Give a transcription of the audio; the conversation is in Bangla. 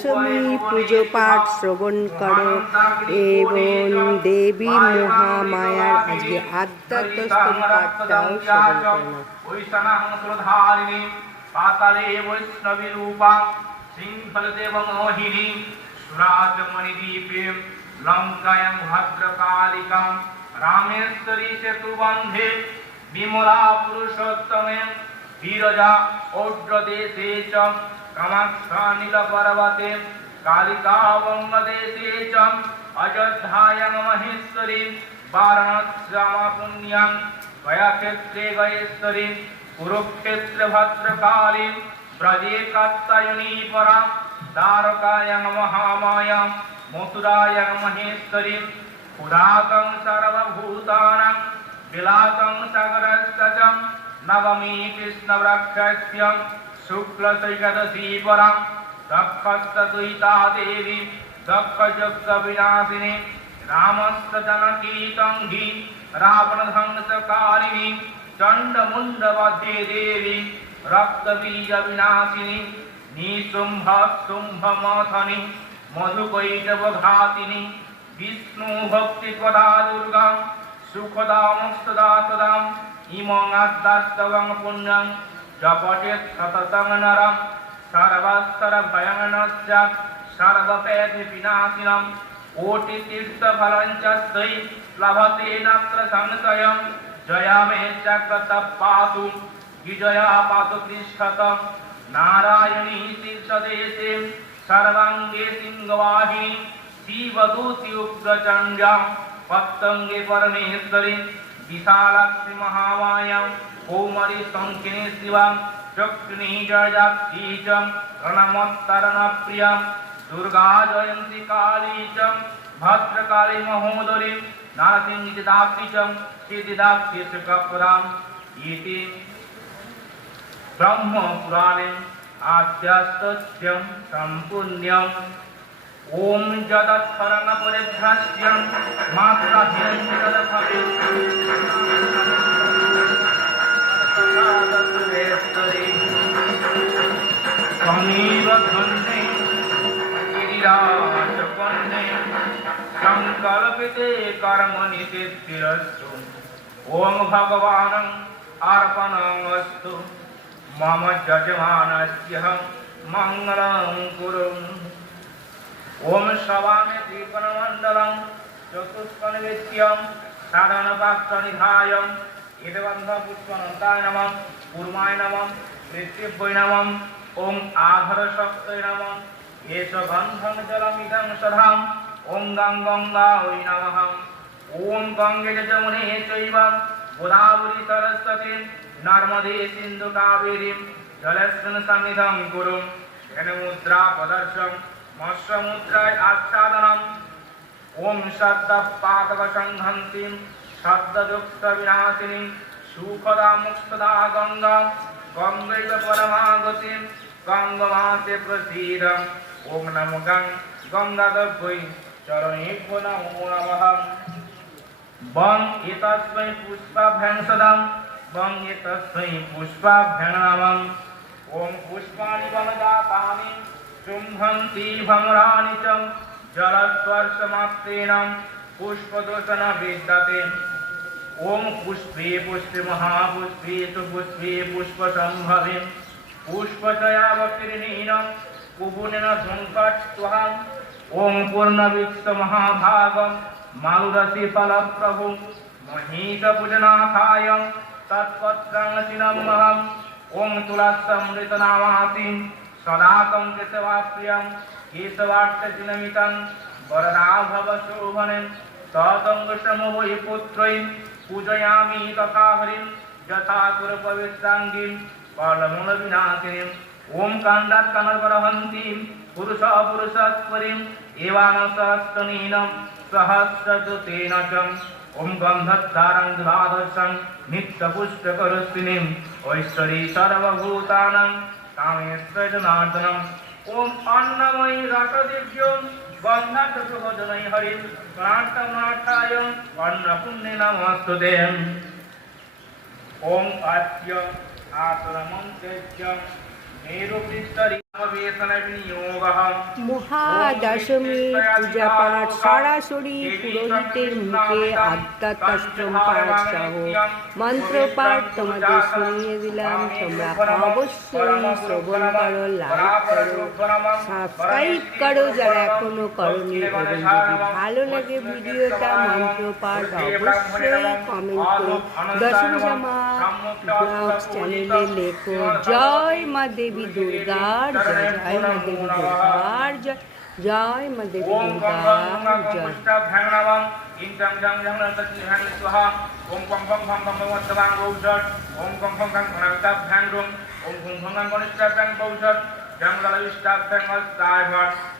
দশমী পুজো পাঠ শ্রবণ করো এবং দেবী মহামায়ার আজকে আদ্যাদশমী পাঠটাও শ্রবণ করো। পাতালে বৈষ্ণবী রূপা সিংহল দেব মোহিনী সুরাজমণি দ্বীপে লঙ্কায়াং ভদ্রকালিকাং রামেশ্বরী সেতু বন্ধে বিমলা পুরুষোত্তমে বিরজা ঔড্রদেশে চ কামাখ্যা নীল পর্বতে কালিকা বঙ্গদেশে চ অযোধ্যায়াং মহেশ্বরী বারাণস্যাম পুণ্যাং গয়াক্ষেত্রে গয়েশ্বরী কুরুক্ষেত্রে ভদ্রকালী ব্রজে কাত্যায়নী পরা দ্বারকায়াং মহামায়াং মথুরায়াং মহেশ্বরী পুরাতং সর্বভূতানাং বিলাতং সাগরস্য চ নবমী কৃষ্ণবৃক্ষস্য শুক্লচৈকাদশী পরাং দক্ষস্তুতা দেবী দক্ষযজ্ঞ বিনাশিনী রামস্য জানকী তঙ্ঘি রাবণধ্বংসকারিণী চণ্ডমুণ্ডবধে দেবী রক্তবীজ বিনাশিনী নিশুম্ভ শুম্ভমথনী মধুকৈটবঘাতিনী বিষ্ণু ভক্তিপদা দুর্গা সুখদামস্তদা সদাম ইমং আদ্যাস্তবং পুণ্যং জপটেৎ সততং নরং সর্বস্তরভয়ং নস্যাৎ সর্বপেধি বিনাশিনং কোটি তীর্থফলং চ তৈ লভতে নাত্র সংশয়ং জয়া মে চক্রত পাতু বিজয়া পাতু তিষ্ঠতং নারায়ণী শীর্ষদেশে সর্বাঙ্গে সিংহবাহিনী শিবদূতি উগ্রচণ্ডা পত্তঙ্গে পরমেশ্বরী বিশালাক্ষী মহামায়া কৌমারী শঙ্কিনী শিবাং চক্রিণী জয়াক্ষী চ প্রণমোত্তরণপ্রিয়া দুর্গা জয়ন্তী কালী চ ভদ্রকালী মহোদরী নারসিংহিদাক্ষী চ সিদ্ধিদাক্ষী সুখপ্রদাম ইতি ব্রহ্মপুরাণে আদ্যাস্তস্যং সম্পূর্ণ্যং ওম যদক্ষরং পরিভ্রস্যং মাত্রাহীনং যদক্ষরে স্বমেব ধন্যে গিরিরাজকন্যে সংকল্পিতে কর্মণি সিদ্ধিরস্তু ওম ভগবানং অর্পণমস্তু মম যজমানস্য মঙ্গলং কুরু ওম সবামে ত্রিকোণমণ্ডলং চতুষ্কোণবেত্যং সাধনপাত্রনিধায়ং ইদবন্ধ পুষ্পনন্তায় নমঃ কুর্মায় নমঃ পৃথিব্যৈ নমঃ ওম আধরশক্তৈ নমঃ এষ গন্ধং জলমিদং সধাম ওম গঙ্গায় নমঃ ওম গঙ্গে যমুনে চৈব গোদাবরী সরস্বতী নর্মদে সিন্ধু কাবেরী জলস্মিন সন্নিধং কুরু মুদ্রা প্রদর্শন মৎস্য মুদ্রায় আচ্ছাদনম ওম শব্দ পাদক সংহন্তি শব্দযুক্ত বিনাশিনী সুখদা মুক্তদা গঙ্গা গঙ্গৈব পরমাগতি গঙ্গমাতে প্রসীদ ওম নমো গঙ্গাদব্বৈ চরণেভ্যো নমো নমঃ বং এতস্मै পুষ্পাভ্যাং সদাম বং এতস্मै পুষ্পাভ্যাং নমঃ ওম পুষ্পাণি বনজাতানি চুম্বন্তি ভ্রমরাণি চ জলস্পর্শমাত্রেণ পুষ্পদোষণ বিদ্যতে ওম পুষ্পে পুষ্পে মহাপুষ্পে তু পুষ্পে পুষ্পসম্ভবে পুষ্পচয়াবতীর্ণেন কুবুনেন ঝঙ্কট্ত্বহং ওম পূর্ণবিশ্ব মহাভাগম মালুরসি ফলপ্রভু মহিষপূজনাথায় তৎপত্রং শিনমহম ওম তুলস্যমৃতনামাসিং সদাকং কেশবাপ্রিয়ং কেশবাট্টচিনমিতং বরদাভব শোভনে তদঙ্গসমবৈ পুত্রৈ পূজয়ামি তথা হরিং যথা কুরপবিত্রাঙ্গীং কলমূলবিনাশিনীং ওম কাণ্ডাৎকনর্বরহন্তীং পুরুষ পুরুষস্পরিং এবানসস্তনীন সহস্রদূতেন চ ওম গন্ধদ্বারং দুরাধর্ষং নিত্যপুষ্পকরুষ্টিনীং ঐশ্বরী সর্বভূতানাং কামেশ্বর জনার্দনম ওম অন্নময়ী রসদিভ্যং গন্ধাঢ্যভোজনৈ হরিং প্রাণার্থায় অন্নপুণ্যে নমস্তুতে ওম আদ্য आसनमं त्यज्य मेरुपृष्ठरि মহাদশমী পূজা পাঠ সরাসরি পুরোহিতের মুখে আধ্যাত্মাষ্টম পাঠ সহ মন্ত্র পাঠ তোমাদের শুনিয়ে দিলাম। তোমরা অবশ্যই শ্রবণ করো, লাইক করো, সাবস্ক্রাইব করো যারা এখনো করনি, এবং যদি ভালো লাগে ভিডিওটা মন্ত্র পাঠ অবশ্যই কমেন্ট করে দশমী শ্যামা ব্লগস চ্যানেলে লেখো জয় মা দেবী দুর্গার জয়, জয় মা দেবী দুর্গার জয়, জয় মা দেবী দুর্গার জয়। ওম